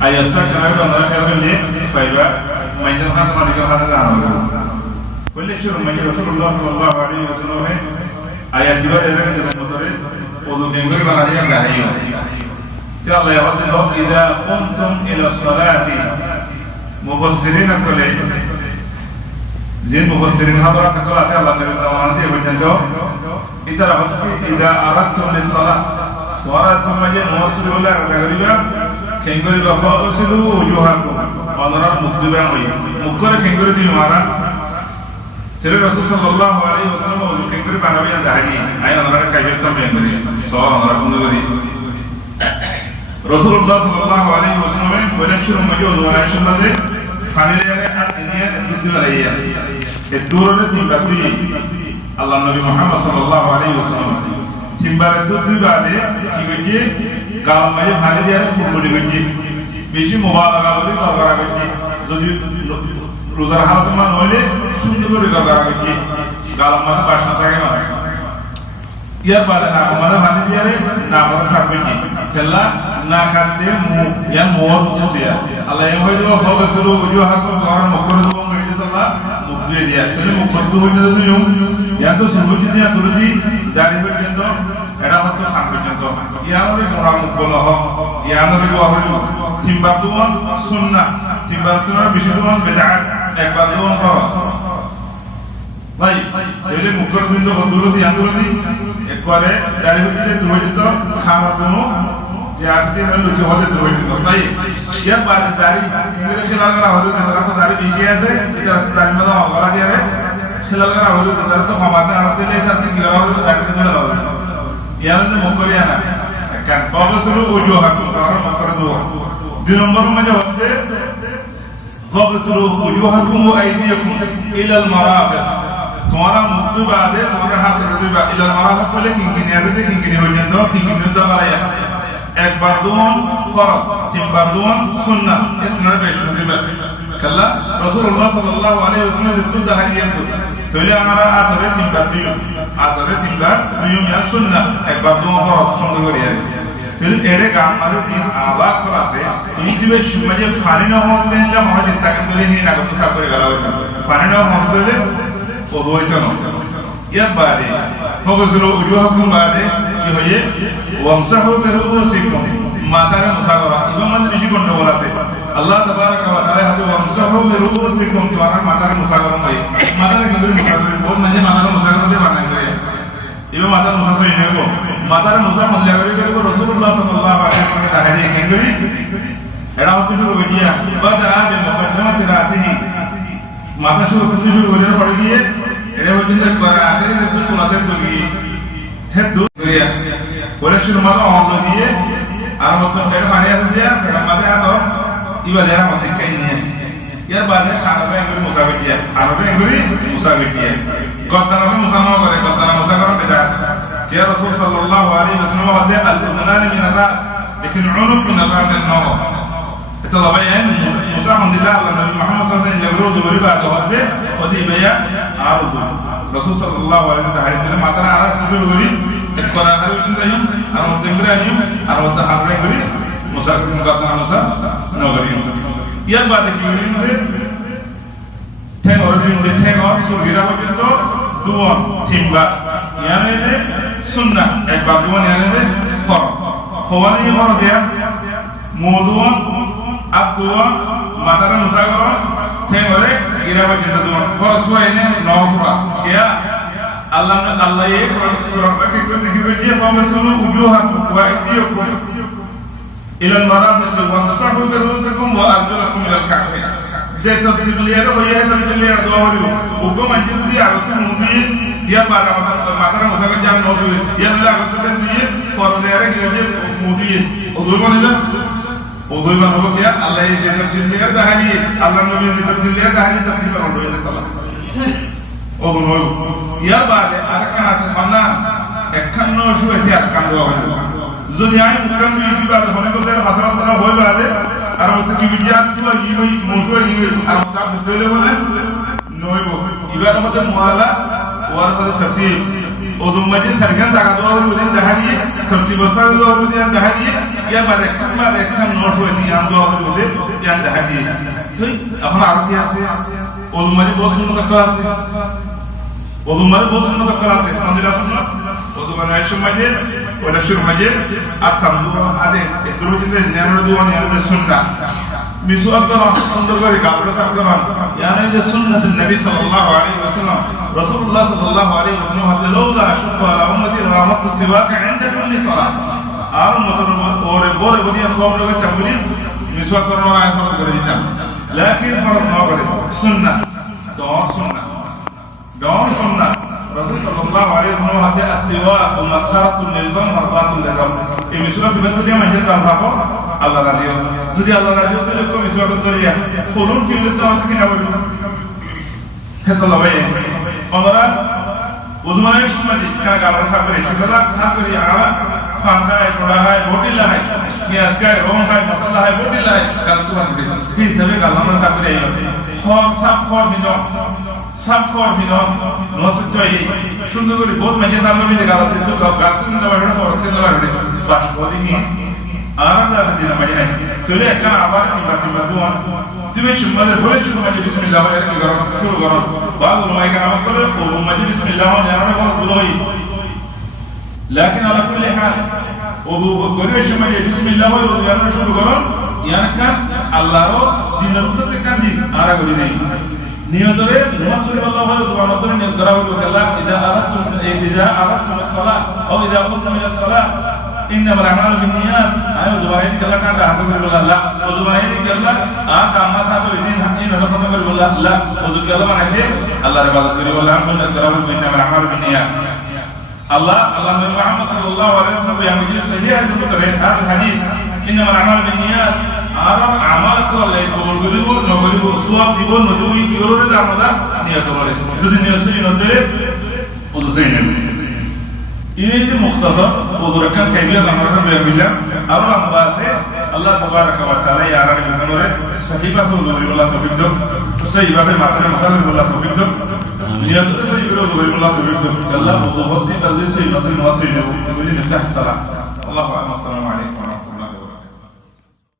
ayatlar kenarda onlara şey yapınca fayda maydan hasan alikal hatta anladı. Böyle şey olmayınca Resulullah sallallahu aleyhi ve sellem ayatı var ederek de motoru o dönemde bana diye gahiyo. Te Allah ya Rabbi zor ida kuntum ila salati mufassirin kale Zin mufassirin hadrat kala se Allah Nabi sallallahu aleyhi ve sellem itara ida aradtum lis salat salatum majin mufassirullah gariba kengori bafa usilu wujuhakum onara mukdiban hoy mukkore kengori di mara tere Rasul sallallahu alaihi wasallam o kengori banabiya dahani ay onara kayyatam kengori so onara kundori Rasulullah sallallahu alaihi wasallam bolashur majud wa shimade khanilere atniya dudu alayya edurore timbati Allah Nabi Muhammad sallallahu alaihi wasallam timbare dudu bale ki goje কারণ মানে ভালো দিয়ে কুড়ি গঞ্জি বেশি মুবালাগা করে করা গঞ্জি যদি রোজার হালত মান হইলে সুন্দর করে করা গঞ্জি গালাম মানে বাসনা থাকে না ইয়ার বাদে না মানে ভালো দিয়ে না করে থাকবে কি খেলা না খাতে ইয়া মোর দিয়া আল্লাহ এম হইলো ফগসরু ওজুহাকুম কারণ মুখর দুম গইতে আল্লাহ মুখ দিয়ে দিয়া তাহলে মুখর দু হইতে যদি ইয়া তো সুবুজি দিয়া তুলজি দাড়ি পর্যন্ত এটা হচ্ছে সাংপর্যন্ত ইয়ানরে মোরা মুকল হ ইয়ানরে গোহরু তিনবারদুন সুন্নাহ তিনবারদুন বিশুদ্ধন বিদআত একবারদুন ফরজ ভাই এলে মুকর দিন তো বদুলতি ইয়ানরে একবারে দাড়ি পর্যন্ত দুইত খানাতুন ইয়াসতি লুচি হতে দুইত তাই ইয়ার বাদে দাড়ি ইংরেজি সেলাগা হলো তারা তো দাড়ি বেশি আছে এটা দাড়ি মধ্যে অগলা দিয়ে সেলাগা হলো তারা তো সমাজে আমাদের এই জাতি কি হলো দাড়ি তো লাগাবে ইয়ারনে মকরিয়ানা kan faghsulu wujuhakum karam makardu di nomor maja hote faghsulu wujuhakum wa aydiyakum ila al marafiq tomara muktu baade tomara hat radiba ila al marafiq kole kingini arde kingini hojendo kingini da balaya ekbar duan farad timbar duan sunnah etnar besh diba kalla rasulullah sallallahu alaihi wasallam zidda hadiyantu tole amara atare timbar diyo atare timbar diyo ya sunnah ekbar duan farad sunna goriya tel ere gam mare din alaq klase এই দিবে সমাজে funny না হলে না মহাজ তাকে তলে নিয়ে না কথা করে গেল ফানি না হলে ও হইতো না ইয়া বাদে ফগসুল উজুহাকুম বাদে কি হয়ে ওয়ামসাহু বিরুসিকুম মাতারে মুসাগরা ইবা মানে বেশি গন্ডগোল আছে আল্লাহ তাবারাক ওয়া তাআলা হাতে ওয়ামসাহু বিরুসিকুম তোমার মাতারে মুসাগরা হয় মাতারে কিন্তু মুসাগরা বল মানে মাতারে মুসাগরা দিয়ে বানাই করে ইবা মাতারে মুসাগরা নেই গো মাতারে মুসা মল্লা করে করে রাসূলুল্লাহ সাল্লাল্লাহু আলাইহি ওয়াসাল্লাম তাহারি কেঙ্গরি এডা হচ্ছে শুরু করিয়া বাদা বে মুকদ্দমাতি রাসিহি মাতা শুরু করে পড়ে গিয়ে এডা হচ্ছে যে করা আখেরে যে সুনাসে দুগি হে দুগিয়া পরে শুরু মাতা অন্য দিয়ে আর মত এডা পানিয়া দিয়া এডা মাঝে আত ইবা দেয়া মতে কাই নিয়ে ইয়ার বাদে সারাবে এঙ্গরি মুসাবিটিয়া আরবে এঙ্গরি মুসাবিটিয়া গদ্দানা মুসামা করে গদ্দানা মুসা করে বেটা يا رسول صلى الله عليه وسلم وده الأذنان من الرأس لكن عنق من الرأس النور اتلا بيان موسى من الله النبي محمد صلى الله عليه وسلم يقول ذوري بعد وده ودي بيان عرض رسول صلى الله عليه وسلم ما ترى عرض كل ذوري القرآن هذا يوم أنا متمرن يوم أنا متحرر ذوري موسى مقدم موسى نوري يا بعد كيورين ده تين أردين ده تين أو سوريرا بجندو دوان تيمبا يعني ده সুন্নাহ একবার দুয়ান এনে ফর খওয়ানি ফর দিয়া মুদুয়ান আবদুয়ান মাদারা মুসাগর থেমরে ইরাবা জিন্দা দুয়ান ফর সুয়াইনে নওরা কিয়া আল্লাহ আল্লাহ এই কোরআন পাকে কই দিবে যে ফামসুলু উজুহাকুম ওয়া আইদিয়াকুম ইলা আল মারাফিক ওয়া আমসাহু বিরুসিকুম ওয়া আরজুলাকুম ইলা আল কা'বাইন যে তদবিলিয়ার হইয়া তদবিলিয়ার দোয়া হইব উগ্র মানজি যদি আগতে মুদি dia pada matara musaga jam no du dia la ko ten diye for dere ki je mudi o do man la o do man ho kiya allah ye je tabdil diya dahani allah nabi je tabdil diya dahani tabdil karo do ya tala o do no ya baade arkan as khana ekkan no shu eti arkan do hoy jodi ay mukan bi di baade hone ko der hasrat tara hoy baade ar mota ki bijat to yi hoy moso yi ar mota mudele bole noy bo ibar mota muala ورقة الترتيب وضمجي سرقان تاقدوا أول مدين دهانية ترتيب الصلاة أول مدين دهانية يا بعد كم نور হয়েছে ইয়ান দোয়া করে বলে ইয়ান দেখা দিয়ে তুই এখন আর কি আছে ওলমারি বহু সুন্নাত করা আছে ওলমারি বহু সুন্নাত করা আছে তানজিলা সুন্নাত ওলমারি আয়েশা মাঝে ওলা শুরু মাঝে আতামদু আদে এদরু জিন্দে নিয়ানো দোয়া নিয়ানো সুন্নাত মিসওয়াক করা সুন্দর করে গাবড়া সাফ করা ইয়ানে যে সুন্নাত নবী সাল্লাল্লাহু আলাইহি ওয়াসাল্লাম রাসূলুল্লাহ সাল্লাল্লাহু আলাইহি ওয়াসাল্লাম হাতে লাউলা শুকর আলা উম্মতি রাহমাতু সিওয়াক ইনদা কুল্লি সালাত আর মতলব ওরে বড় বড় কওম লোক তাবলিগ মিসওয়াক করা আয় ফরজ করে দিতাম লেকিন ফরজ না করে সুন্নাত دون سنة رسول صلى الله عليه وسلم هذا السواك ومطهرة للفم مرضاة للرب المسواك في بدر يوم يجد الرب الله راضي যদি আল্লাহ রাজি হতে লোক মিসওয়াক করিয়া ফলন কি হলে তো আমাকে না বলবো হেতলা ভাই আমরা উজমানের সময় কানা গাবরা সাবরে শুকরা খা করি আলা ফাঁকা ছোড়া হয় বটি লাগাই পেঁয়াজ খায় রং খায় মশলা হয় বটি লাগাই কাল তো বাকি কি হিসাবে গাল আমরা সাবরে খর সাব খর বিনো সব খবর বিনো নসে চই সুন্দর করে বহুত মজে সামনে মিলে গালাতে তো গাতুন না বাড়ে ফরতে না বাড়ে বাস বলি নি আরাম রাতে দিনা মানে নাই চলে একটা আবার কি বাদুয়া তুমি সুমাদের বলে শুরু মানে বিসমিল্লাহ বলে কি করো শুরু করো বাবু মাই কাম করে ও মানে বিসমিল্লাহ মানে আমরা বল বলই लेकिन على كل حال ওদু করে সময় বিসমিল্লাহ বলে ওদু আমরা শুরু করো ইয়ান কান আল্লাহর দিনের উত্তরে কান দিন আরা করি নাই নিয়তরে নামাজ পড়ি আল্লাহ বলে তোমার মধ্যে নিয়ত করা হলো আল্লাহ ইদা আরাতুম الصلاه او اذا قمتم الى الصلاه انما الاعمال بالنيات আয় জবাইনি আল্লাহ কান হাত করে বলে আল্লাহ জবাইনি আল্লাহ আর কামা সাথে দিন হাকিম রাসূল করে বলে আল্লাহ ওযু কে আল্লাহ মানে আল্লাহর ইবাদত করে বলে আমি নিয়ত করা হলো انما الاعمال بالنيات الله نبي محمد صلى الله عليه وسلم بيان في صحيح الحديث انما الاعمال بالنيات আরাম আমাল করলে কবুল করিব নগরিব সওয়াব দিব নজুবি কিওরে আমরা নিয়ত করে যদি নিয়ত সই নজরে ওযু সই নেন এই যে মুখতাসার ওযুর কান কাইবিয়া আমরা বেবিলা আর আমরা আছে আল্লাহ তাবারক ওয়া তাআলা ইয়া রাব্বি নরে সহিবা তো নবুল্লাহ তৌফিক দাও সহিভাবে মাথায় মাথায় বলা তৌফিক দাও নিয়ত সই করে নবুল্লাহ তৌফিক দাও আল্লাহ ওযু হদি তাদের সই নজরে নসই নেব বুঝি মিফতাহ সালাম আল্লাহু আকবার আসসালামু আলাইকুম